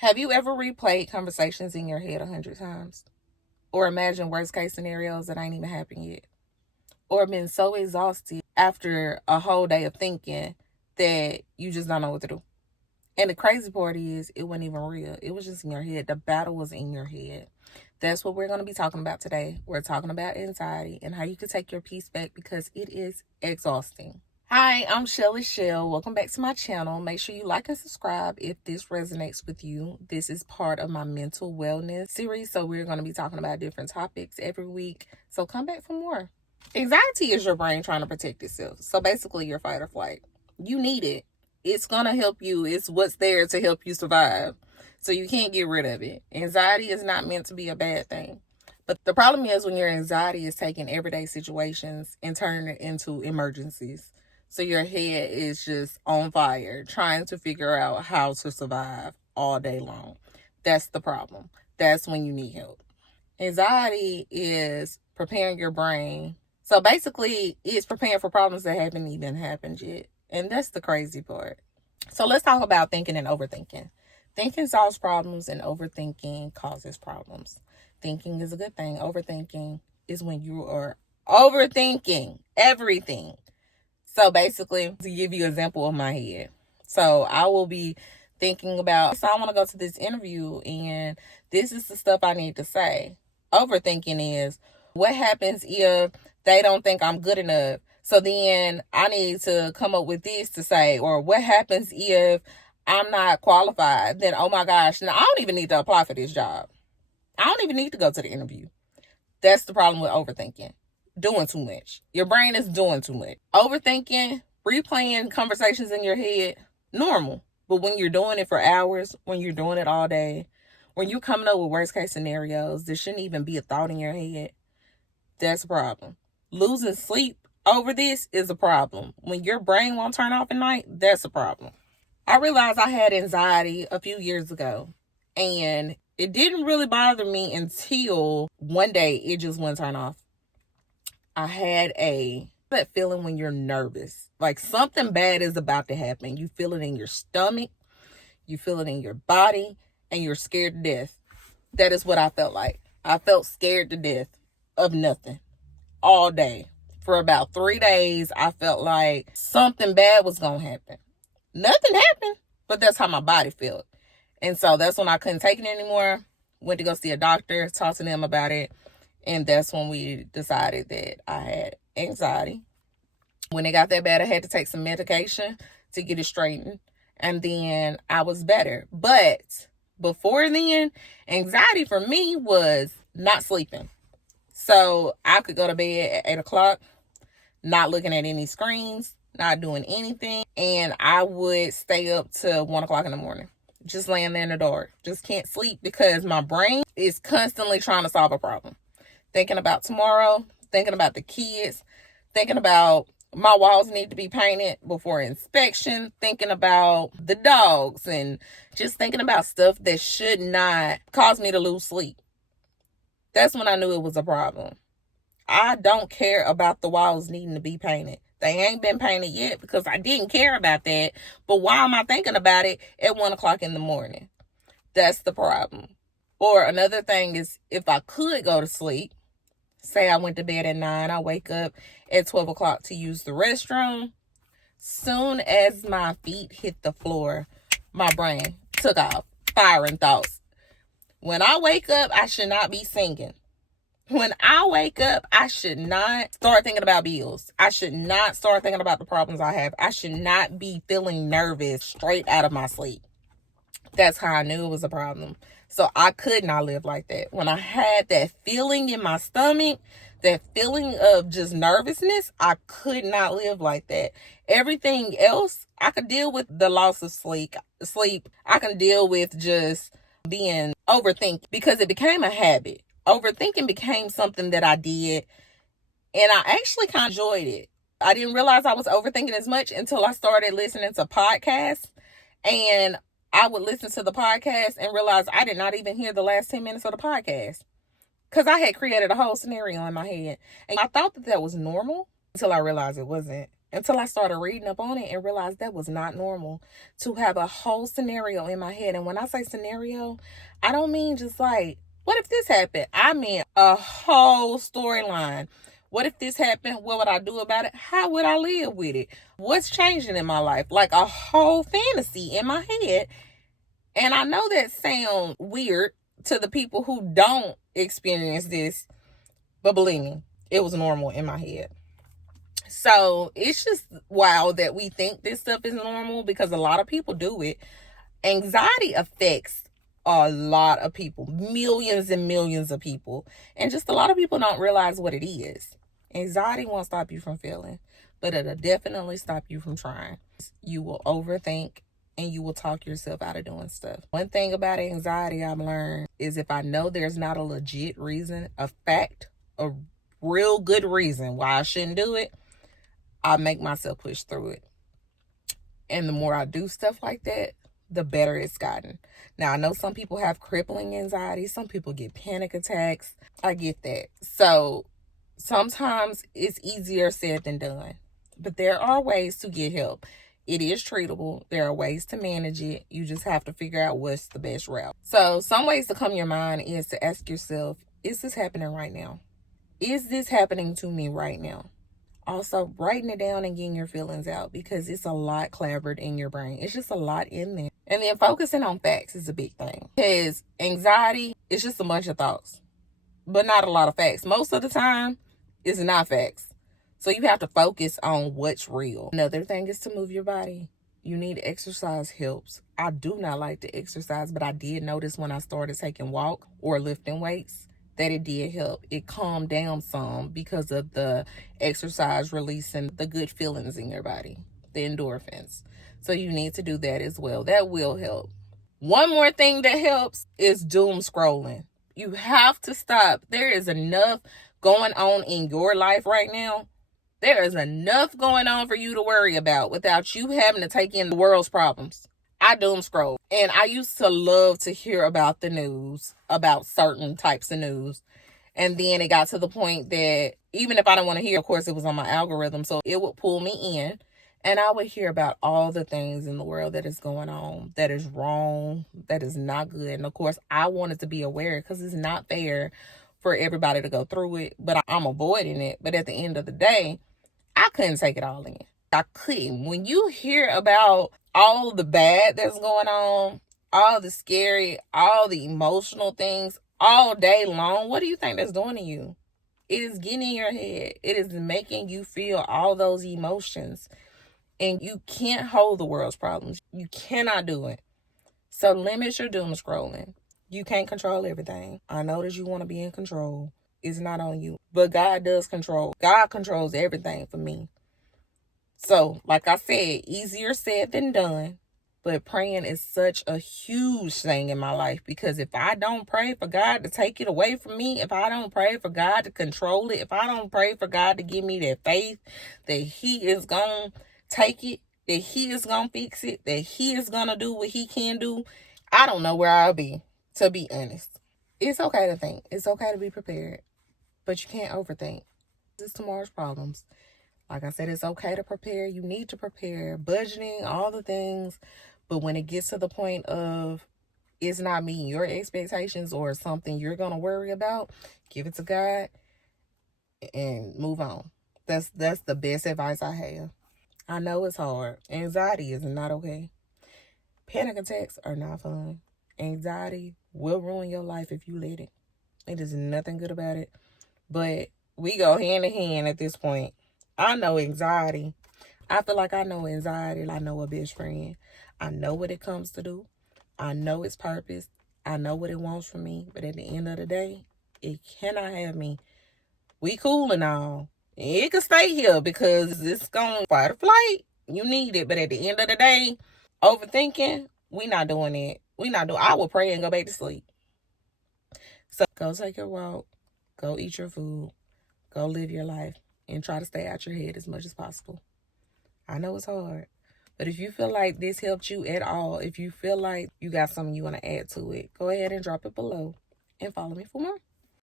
Have you ever replayed conversations in your head 100 times? Or imagined worst case scenarios that ain't even happened yet? Or been so exhausted after a whole day of thinking that you just don't know what to do? And the crazy part is, it wasn't even real. It was just in your head. The battle was in your head. That's what we're going to be talking about today. We're talking about anxiety and how you can take your peace back because it is exhausting. Hi, I'm Shelly Shell. Welcome back to my channel. Make sure you like and subscribe if this resonates with you. This is part of my mental wellness series, so we're going to be talking about different topics every week. So come back for more. Anxiety is your brain trying to protect itself. So basically, your fight or flight. You need it. It's going to help you. It's what's there to help you survive. So you can't get rid of it. Anxiety is not meant to be a bad thing. But the problem is when your anxiety is taking everyday situations and turning it into emergencies. So your head is just on fire, trying to figure out how to survive all day long. That's the problem. That's when you need help. Anxiety is preparing your brain. So basically, it's preparing for problems that haven't even happened yet. And that's the crazy part. So let's talk about thinking and overthinking. Thinking solves problems and overthinking causes problems. Thinking is a good thing. Overthinking is when you are overthinking everything. So basically, to give you an example of my head. So I will be thinking about, so I want to go to this interview and this is the stuff I need to say. Overthinking is, what happens if they don't think I'm good enough? So then I need to come up with this to say, or what happens if I'm not qualified? Then, oh my gosh, now I don't even need to apply for this job. I don't even need to go to the interview. That's the problem with overthinking. Doing too much. Your brain is doing too much. Overthinking, replaying conversations in your head, normal. But when you're doing it for hours, when you're doing it all day, when you're coming up with worst case scenarios, there shouldn't even be a thought in your head. That's a problem. Losing sleep over this is a problem. When your brain won't turn off at night, that's a problem. I realized I had anxiety a few years ago, and it didn't really bother me until one day it just wouldn't turn off. I had that feeling when you're nervous, like something bad is about to happen. You feel it in your stomach, you feel it in your body, and you're scared to death. That is what I felt like. I felt scared to death of nothing all day. For about 3 days, I felt like something bad was going to happen. Nothing happened, but that's how my body felt. And so that's when I couldn't take it anymore. Went to go see a doctor, talked to them about it. And that's when we decided that I had anxiety. When it got that bad, I had to take some medication to get it straightened. And then I was better. But before then, anxiety for me was not sleeping. So I could go to bed at 8 o'clock, not looking at any screens, not doing anything. And I would stay up till 1 o'clock in the morning, just laying there in the dark. Just can't sleep because my brain is constantly trying to solve a problem. Thinking about tomorrow, thinking about the kids, thinking about my walls need to be painted before inspection, thinking about the dogs, and just thinking about stuff that should not cause me to lose sleep. That's when I knew it was a problem. I don't care about the walls needing to be painted. They ain't been painted yet because I didn't care about that. But why am I thinking about it at 1 o'clock in the morning? That's the problem. Or another thing is, if I could go to sleep, say I went to bed at 9, I wake up at 12 o'clock to use the restroom. Soon as my feet hit the floor, my brain took off, firing thoughts. When I wake up, I should not be singing. When I wake up, I should not start thinking about bills. I should not start thinking about the problems I have. I should not be feeling nervous straight out of my sleep. That's how I knew it was a problem. So I could not live like that. When I had that feeling in my stomach, that feeling of just nervousness, I could not live like that. Everything else, I could deal with the loss of sleep. I can deal with just being overthinking because it became a habit. Overthinking became something that I did, and I actually kind of enjoyed it. I didn't realize I was overthinking as much until I started listening to podcasts, and I would listen to the podcast and realize I did not even hear the last 10 minutes of the podcast because I had created a whole scenario in my head. And I thought that was normal until I realized it wasn't. until I started reading up on it and realized that was not normal to have a whole scenario in my head. And when I say scenario, I don't mean just like, what if this happened? I mean a whole storyline. What if this happened? What would I do about it? How would I live with it? What's changing in my life? Like a whole fantasy in my head. And I know that sounds weird to the people who don't experience this, but believe me, it was normal in my head. So it's just wild that we think this stuff is normal because a lot of people do it. Anxiety affects a lot of people, millions and millions of people. And just a lot of people don't realize what it is. Anxiety won't stop you from feeling, but it'll definitely stop you from trying. You will overthink and you will talk yourself out of doing stuff. One thing about anxiety I've learned is if I know there's not a legit reason, a fact, a real good reason why I shouldn't do it, I make myself push through it. And the more I do stuff like that, the better it's gotten. Now, I know some people have crippling anxiety. Some people get panic attacks. I get that. So sometimes it's easier said than done. But there are ways to get help. It is treatable. There are ways to manage it. You just have to figure out what's the best route. So some ways to calm your mind is to ask yourself, is this happening right now? Is this happening to me right now? Also, writing it down and getting your feelings out because it's a lot clobbered in your brain. It's just a lot in there. And then focusing on facts is a big thing. Because anxiety is just a bunch of thoughts, but not a lot of facts. Most of the time, it's not facts. So you have to focus on what's real. Another thing is to move your body. You need exercise helps. I do not like to exercise, but I did notice when I started taking walk or lifting weights that it did help. It calmed down some because of the exercise releasing the good feelings in your body, the endorphins. So you need to do that as well. That will help. One more thing that helps is doom scrolling. You have to stop. There is enough going on in your life right now. There is enough going on for you to worry about without you having to take in the world's problems. I doom scroll. And I used to love to hear about the news, about certain types of news. And then it got to the point that even if I don't want to hear, of course, it was on my algorithm. So it would pull me in. And I would hear about all the things in the world that is going on, that is wrong, that is not good. And of course, I wanted to be aware because it's not fair for everybody to go through it. But I'm avoiding it. But at the end of the day, I couldn't take it all in. I couldn't. When you hear about all the bad that's going on, all the scary, all the emotional things all day long, what do you think that's doing to you? It is getting in your head. It is making you feel all those emotions. And you can't hold the world's problems. You cannot do it. So limit your doom scrolling. You can't control everything. I know that you want to be in control. It's not on you. But God does control. God controls everything for me. So, like I said, easier said than done. But praying is such a huge thing in my life because if I don't pray for God to take it away from me, if I don't pray for God to control it, if I don't pray for God to give me that faith that He is going to take it, that He is going to fix it, that He is going to do what He can do, I don't know where I'll be, to be honest. It's okay to think. It's okay to be prepared. But you can't overthink. This is tomorrow's problems. Like I said, it's okay to prepare. You need to prepare, budgeting, all the things. But when it gets to the point of it's not meeting your expectations or something you're going to worry about, give it to God and move on. That's the best advice I have. I know it's hard. Anxiety is not okay. Panic attacks are not fun. Anxiety will ruin your life if you let it. It is nothing good about it. But we go hand in hand at this point. I know anxiety. I feel like I know anxiety. I know a best friend. I know what it comes to do. I know its purpose. I know what it wants from me. But at the end of the day, it cannot have me. We cool and all. It can stay here because it's going to fight or flight. You need it. But at the end of the day, overthinking, we not doing it. I will pray and go back to sleep. So go take your walk. Go eat your food. Go live your life. And try to stay out your head as much as possible. I know it's hard. But if you feel like this helped you at all, if you feel like you got something you want to add to it, go ahead and drop it below and follow me for more.